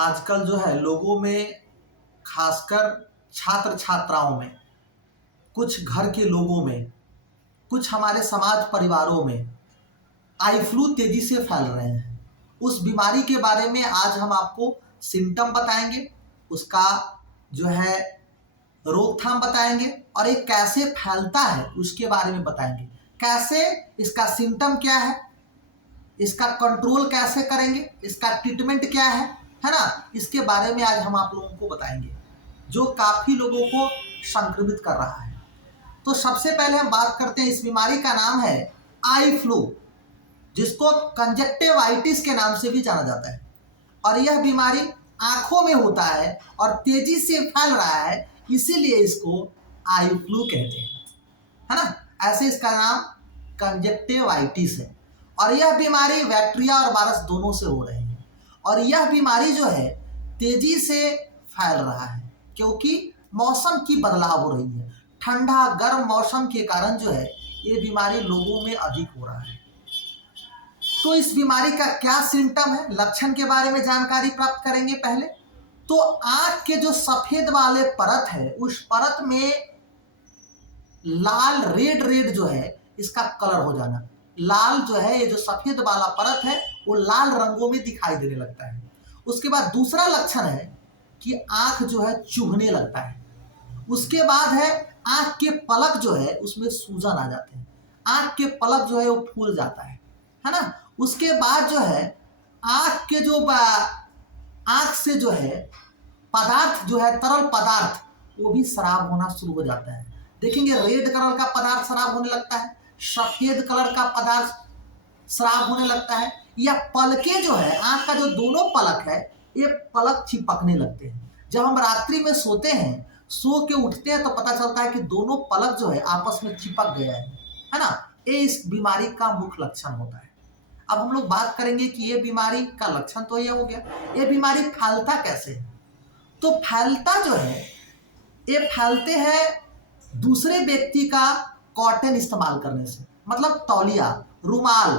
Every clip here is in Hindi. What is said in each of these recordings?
आजकल जो है लोगों में, खासकर छात्र छात्राओं में, कुछ घर के लोगों में, कुछ हमारे समाज परिवारों में आई फ्लू तेजी से फैल रहे हैं। उस बीमारी के बारे में आज हम आपको सिम्टम बताएंगे, उसका जो है रोकथाम बताएंगे और ये कैसे फैलता है उसके बारे में बताएंगे। कैसे, इसका सिम्टम क्या है, इसका कंट्रोल कैसे करेंगे, इसका ट्रीटमेंट क्या है ना, इसके बारे में आज हम आप लोगों को बताएंगे, जो काफ़ी लोगों को संक्रमित कर रहा है। तो सबसे पहले हम बात करते हैं, इस बीमारी का नाम है आई फ्लू, जिसको कंजक्टिवाइटिस के नाम से भी जाना जाता है। और यह बीमारी आंखों में होता है और तेजी से फैल रहा है, इसीलिए इसको आई फ्लू कहते हैं, है ना। ऐसे इसका नाम कंजक्टिवाइटिस है। और यह बीमारी बैक्टीरिया और वायरस दोनों से हो रही है। और यह बीमारी जो है तेजी से फैल रहा है, क्योंकि मौसम की बदलाव हो रही है। ठंडा गर्म मौसम के कारण जो है ये बीमारी लोगों में अधिक हो रहा है। तो इस बीमारी का क्या सिम्टम है, लक्षण के बारे में जानकारी प्राप्त करेंगे। पहले तो आंख के जो सफेद वाले परत है, उस परत में लाल रेड जो है इसका कलर हो जाना। लाल जो है, ये जो सफेद वाला परत है वो लाल रंगों में दिखाई देने लगता है। उसके बाद दूसरा लक्षण है कि आंख जो है चुभने लगता है। उसके बाद है आंख के पलक जो है उसमें सूजन आ जाते हैं, आंख के पलक जो है वो फूल जाता है ना। उसके बाद जो है आंख के जो आंख से जो है पदार्थ जो है, तरल पदार्थ, वो भी शराब होना शुरू हो जाता है। देखेंगे रेड कलर का पदार्थ शराब होने लगता है, सफेद कलर का पदार्थ शराब होने लगता है, या पलके जो है, आंख का जो दोनों पलक है, ये पलक चिपकने लगते हैं। जब हम रात्रि में सोते हैं, सो के उठते हैं तो पता चलता है कि दोनों पलक जो है आपस में चिपक गया है ना। ये इस बीमारी का मुख्य लक्षण होता है। अब हम लोग बात करेंगे कि ये बीमारी का लक्षण तो ये हो गया, ये बीमारी फैलता कैसे है। तो फैलता जो है, ये फैलते हैं दूसरे व्यक्ति का कॉटन इस्तेमाल करने से, मतलब तौलिया, रुमाल,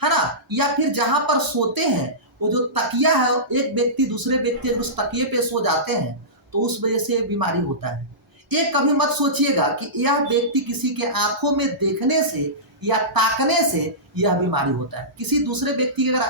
है ना, या फिर जहां पर सोते हैं वो जो तकिया है, एक व्यक्ति दूसरे व्यक्ति अगर उस तकिए पे सो जाते हैं तो उस वजह से ये बीमारी होता है। ये कभी मत सोचिएगा कि यह व्यक्ति किसी के आंखों में देखने से या ताकने से यह बीमारी होता है। किसी दूसरे व्यक्ति की अगर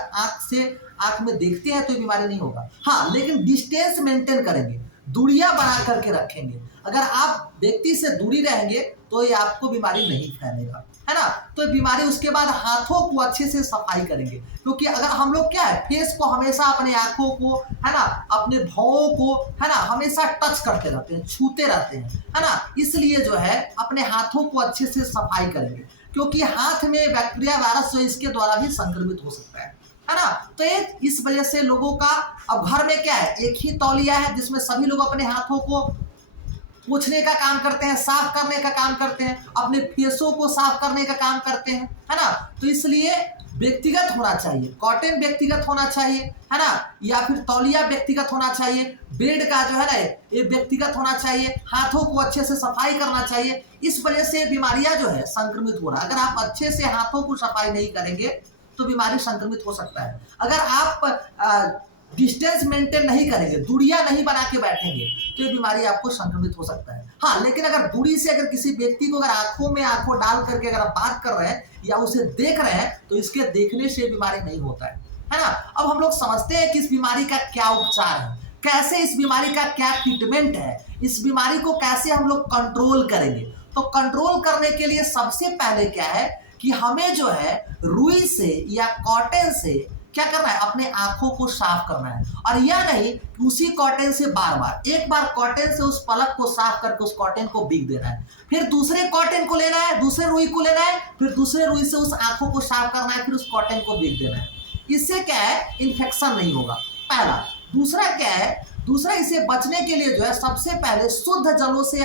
आंख में देखते हैं तो ये बीमारी नहीं होगा। हाँ, लेकिन डिस्टेंस मेंटेन करेंगे, दूरियां बना करके रखेंगे। अगर आप व्यक्ति से दूरी रहेंगे तो ये आपको बीमारी नहीं फैलेगा, है ना। तो बीमारी, उसके बाद हाथों को अच्छे से सफाई करेंगे, क्योंकि अगर हम लोग क्या है, फेस को हमेशा, अपने आंखों को, है ना, अपने भौं को, है ना, हमेशा टच करते रहते हैं, छूते रहते हैं, है ना। इसलिए जो है अपने हाथों को अच्छे से सफाई करेंगे, क्योंकि हाथ में बैक्टीरिया वायरस जो इसके द्वारा भी संक्रमित हो सकता है ना। तो इस वजह से लोगों का, अब घर में क्या है, एक ही तौलिया है जिसमें सभी लोग अपने हाथों को पोंछने का काम करते हैं, साफ करने का काम करते हैं, अपने फेसों को साफ करने का काम करते हैं, है ना। तो इसलिए व्यक्तिगत होना चाहिए, कॉटन व्यक्तिगत होना चाहिए, है ना, या फिर तौलिया व्यक्तिगत होना चाहिए, बेड का जो है ना ये व्यक्तिगत होना चाहिए, हाथों को अच्छे से सफाई करना चाहिए। इस वजह से बीमारियां जो है संक्रमित हो रहा है। अगर आप अच्छे से हाथों को सफाई नहीं करेंगे तो बीमारी संक्रमित हो सकता है। अगर आप डिस्टेंस मेंटेन नहीं करेंगे, दूरियां नहीं बना के बैठेंगे तो ये बीमारी आपको संक्रमित हो सकता है। हाँ, लेकिन अगर दूरी से, अगर किसी व्यक्ति को अगर आंखों में आंखों डाल करके अगर आप बात कर रहे हैं या उसे देख रहे हैं तो इसके देखने से बीमारी नहीं होता है ना। अब हम लोग समझते हैं कि इस बीमारी का क्या उपचार है, कैसे इस बीमारी का क्या ट्रीटमेंट है, इस बीमारी को कैसे हम लोग कंट्रोल करेंगे। तो कंट्रोल करने के लिए सबसे पहले क्या है कि हमें जो है रुई से या कॉटन से क्या करना है, अपने आंखों को साफ करना है। और यह नहीं कि उसी कॉटन से बार बार, एक बार कॉटन से उस पलक को साफ करके उस कॉटन को बीग देना है, फिर दूसरे कॉटन को लेना है, दूसरे रुई को लेना है, फिर दूसरे रुई से उस आंखों को साफ करना है, फिर उस कॉटन को बीग देना है। इससे क्या है, इन्फेक्शन नहीं होगा, पहला। दूसरा क्या है, दूसरा, इसे बचने के लिए जो है सबसे पहले शुद्ध जलों से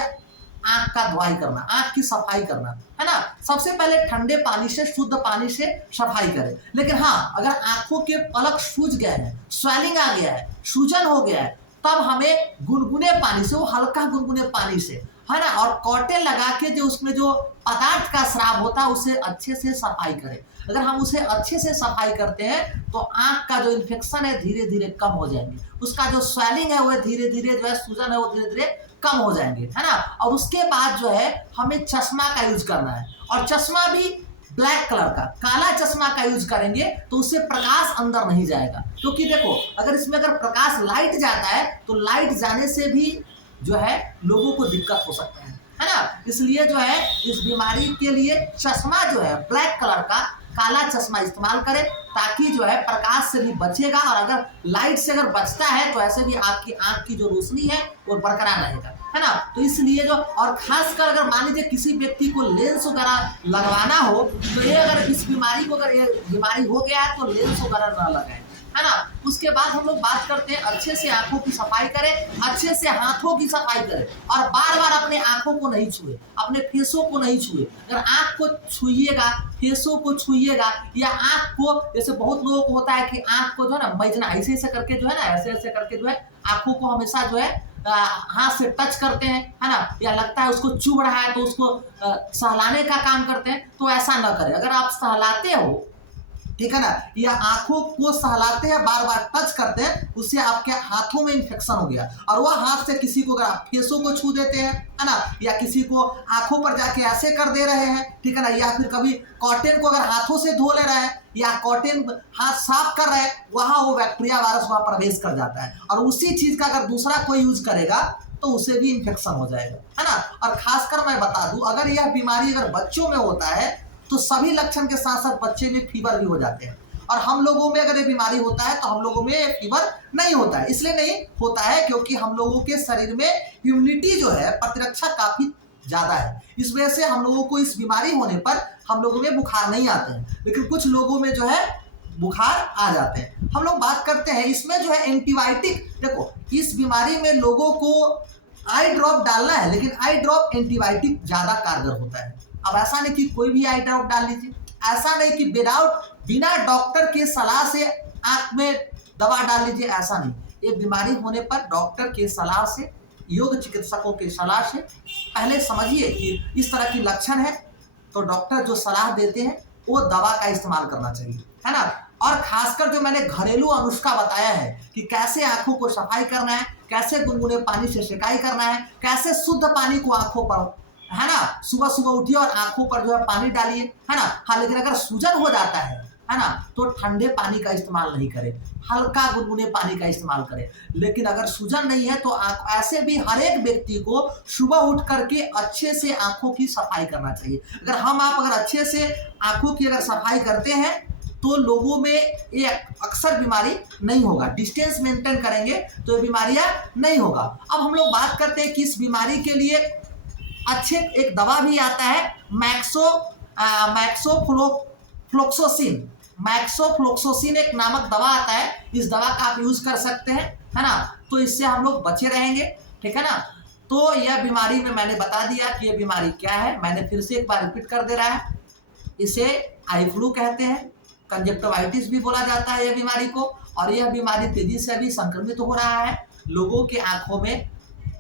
आंख का धुलाई करना, आंख की सफाई करना, है ना। सबसे पहले ठंडे पानी से, शुद्ध पानी से सफाई करें। लेकिन हाँ, अगर आंखों के पलक सूज गए हैं, स्वेलिंग आ गया है, सूजन हो गया है, तब हमें गुनगुने पानी से, वो हल्का गुनगुने पानी से है ना, और कॉटन लगा के जो उसमें जो पदार्थ का स्राव होता है उसे अच्छे से सफाई करें। अगर हम उसे अच्छे से सफाई करते हैं तो आंख का जो इन्फेक्शन है धीरे धीरे कम हो जाएंगे, उसका जो स्वेलिंग है वो धीरे धीरे जो है सूजन है वो धीरे धीरे कम हो जाएंगे, है ना। और उसके बाद जो है हमें चश्मा का यूज करना है, और चश्मा भी ब्लैक कलर का, काला चश्मा का यूज करेंगे तो उससे प्रकाश अंदर नहीं जाएगा। क्योंकि देखो अगर इसमें अगर प्रकाश लाइट जाता है तो लाइट जाने से भी जो है लोगों को दिक्कत हो सकता है ना। इसलिए जो है इस बीमारी के लिए चश्मा जो है ब्लैक कलर का काला चश्मा इस्तेमाल करें, ताकि जो है प्रकाश से भी बचेगा, और अगर लाइट से अगर बचता है तो ऐसे भी आपकी आंख की जो रोशनी है वो बरकरार रहेगा, है ना। तो इसलिए जो, और खासकर अगर मान लीजिए किसी व्यक्ति को लेंस वगैरह लगवाना हो तो ये अगर इस बीमारी को अगर ये बीमारी हो गया है तो लेंस वगैरह ना लगाएं, है ना। उसके बाद हम लोग बात करते हैं अच्छे से आंखों की सफाई करें, अच्छे से हाथों की सफाई करें, और बार बार अपने आंखों को नहीं छुए, अपने फेसों को नहीं छुए। अगर आंख को छुइएगा, फेसों को छुइएगा, या आंख को, जैसे बहुत लोगों को होता है कि आंख को जो है ना मैजना ऐसे ऐसे करके जो है ना, ऐसे ऐसे करके जो है आंखों को हमेशा जो है हाथ से टच करते हैं, है ना, या लगता है उसको चुभ रहा है तो उसको सहलाने का काम करते हैं। तो ऐसा ना करें। अगर आप सहलाते हो, ठीक है ना, या आंखों को सहलाते हैं, बार बार टच करते हैं, उससे आपके हाथों में इन्फेक्शन हो गया, और वह हाथ से किसी को अगर आप फेसों को छू देते हैं, है ना, या किसी को आंखों पर जाके ऐसे कर दे रहे हैं, ठीक है ना, या फिर कभी कॉटन को अगर हाथों से धो ले रहे हैं या कॉटन हाथ साफ कर रहे हैं, वहां वो बैक्टीरिया वायरस वहां प्रवेश कर जाता है, और उसी चीज का अगर दूसरा कोई यूज करेगा तो उसे भी इन्फेक्शन हो जाएगा, है ना। और खासकर मैं बता दूं, अगर यह बीमारी अगर बच्चों में होता है तो सभी लक्षण के साथ साथ बच्चे में फीवर भी हो जाते हैं, और हम लोगों में अगर ये बीमारी होता है तो हम लोगों में फीवर नहीं होता है। इसलिए नहीं होता है क्योंकि हम लोगों के शरीर में इम्यूनिटी जो है, प्रतिरक्षा काफी ज्यादा है। इस वजह से हम लोगों को इस बीमारी होने पर हम लोगों में बुखार नहीं आते हैं, लेकिन कुछ लोगों में जो है बुखार आ जाते हैं। हम लोग बात करते हैं इसमें जो है एंटीबायोटिक। देखो इस बीमारी में लोगों को आई ड्रॉप डालना है, लेकिन आई ड्रॉप एंटीबायोटिक ज्यादा कारगर होता है। अब ऐसा नहीं कि कोई भी आई ड्रॉप डाल लीजिए, ऐसा नहीं कि बिना डॉक्टर के सलाह से आंख में दवा डाल लीजिए, ऐसा नहीं। ये बीमारी होने पर डॉक्टर के सलाह से, योग चिकित्सकों के सलाह से पहले समझिए कि इस तरह की लक्षण है, तो डॉक्टर जो सलाह देते हैं वो दवा का इस्तेमाल करना चाहिए, है ना। और खासकर जो मैंने घरेलू अनुष्का बताया है कि कैसे आंखों को सफाई करना है, कैसे गुनगुने पानी से सिकाई करना है, कैसे शुद्ध पानी को आंखों पर, है ना, सुबह सुबह उठिए और आंखों पर जो है पानी डालिए, है ना। हाँ, लेकिन अगर सूजन हो जाता है ना, तो ठंडे पानी का इस्तेमाल नहीं करें, हल्का गुनगुने पानी का इस्तेमाल करें। लेकिन अगर सूजन नहीं है तो ऐसे भी हर एक व्यक्ति को सुबह उठ करके अच्छे से आंखों की सफाई करना चाहिए। अगर आप अच्छे से आंखों की अगर सफाई करते हैं तो लोगों में ये अक्सर बीमारी नहीं होगा। डिस्टेंस मेंटेन करेंगे तो ये बीमारियां नहीं होगा। अब हम लोग बात करते हैं कि इस बीमारी के लिए अच्छे एक दवा भी आता है, मैक्सोफ्लोक्सोसिन एक नामक दवा आता है। इस दवा का आप यूज कर सकते हैं, है ना, तो इससे हम लोग बचे रहेंगे, ठीक है ना। तो यह बीमारी में मैंने बता दिया कि यह बीमारी क्या है। मैंने फिर से एक बार रिपीट कर दे रहा है, इसे आई फ्लू कहते हैं, कंजक्टिवाइटिस भी बोला जाता है यह बीमारी को। और यह बीमारी तेजी से अभी संक्रमित हो रहा है। लोगों के आंखों में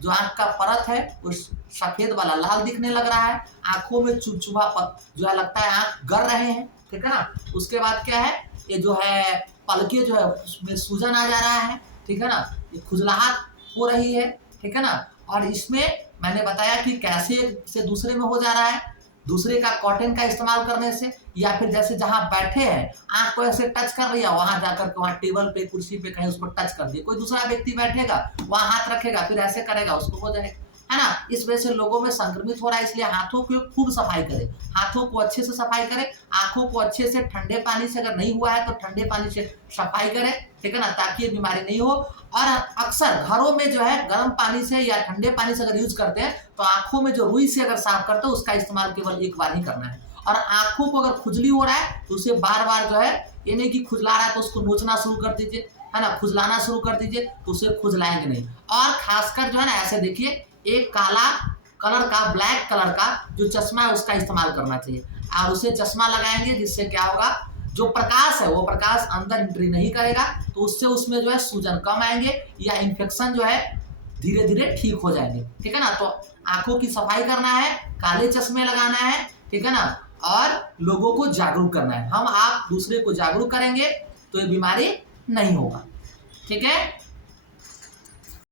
जो आंख का परत है उस सफेद वाला लाल दिखने लग रहा है, आंखों में चुभचुभा जो है लगता है आंख गर रहे हैं, ठीक है ना। उसके बाद क्या है, ये जो है पलके जो है उसमें सूजन आ जा रहा है, ठीक है ना, ये खुजलाहट हो रही है, ठीक है ना। और इसमें मैंने बताया कि कैसे से दूसरे में हो जा रहा है, दूसरे का कॉटन का इस्तेमाल करने से, या फिर जैसे जहां बैठे हैं आंख को ऐसे टच कर रही है, वहां जाकर के वहां टेबल पे कुर्सी पे कहीं उसको टच कर दिए, कोई दूसरा व्यक्ति बैठेगा वहां हाथ रखेगा फिर ऐसे करेगा, उसको हो जाएगा, है ना। इस वजह से लोगों में संक्रमित हो रहा है। इसलिए हाथों की खूब सफाई करें, हाथों को अच्छे से सफाई करें, आंखों को अच्छे से ठंडे पानी से, अगर नहीं हुआ है तो ठंडे पानी से सफाई करें, ठीक है ना, ताकि ये बीमारी नहीं हो। और अक्सर घरों में जो है गर्म पानी से या ठंडे पानी से अगर यूज करते हैं तो आंखों में जो रुई से अगर साफ करते हो उसका इस्तेमाल केवल एक बार ही करना है। और आंखों को अगर खुजली हो रहा है तो उसे बार बार जो है, ये नहीं कि खुजला रहा है तो उसको नोचना शुरू कर दीजिए, है ना, खुजलाना शुरू कर दीजिए तो उसे खुजलाएंगे नहीं। और खासकर जो है ना, ऐसे देखिए एक काला कलर का, ब्लैक कलर का जो चश्मा है उसका इस्तेमाल करना चाहिए, और उसे चश्मा लगाएंगे जिससे क्या होगा, जो प्रकाश है वो प्रकाश अंदर एंट्री नहीं करेगा, तो उससे उसमें जो है सूजन कम आएंगे, या इन्फेक्शन जो है धीरे धीरे ठीक हो जाएंगे, ठीक है ना। तो आंखों की सफाई करना है, काले चश्मे लगाना है, ठीक है ना, और लोगों को जागरूक करना है। हम आप दूसरे को जागरूक करेंगे तो ये बीमारी नहीं होगा, ठीक है।